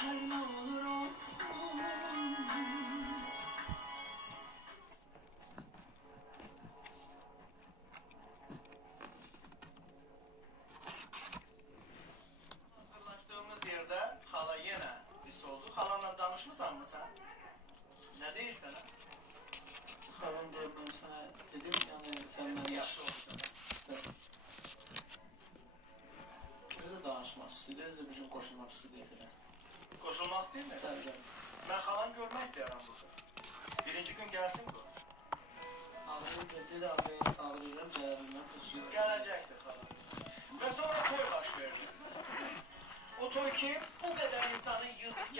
Her ne olur olsun. Hazırlaştığımız yerde hala yine pis oldu. Halanla danışmışsan mı sen? Ne değilsen ha? Xalam diye ben sana dedim ki yani sen beni Yaxşı oldu sana. Bize danışmak istedi, bize bir gün koşulmak istedi falan. Koşulmaz değil mi? Tabii. Ben halanı görmek istiyorum burada. Birinci gün gelsin bu. Ağrıyor dedi de ağrıyorum, cevabından kaçıyor. Gelecektir hala. Ve sonra toy baş verdi. O toy ki bu kadar insanı yığıp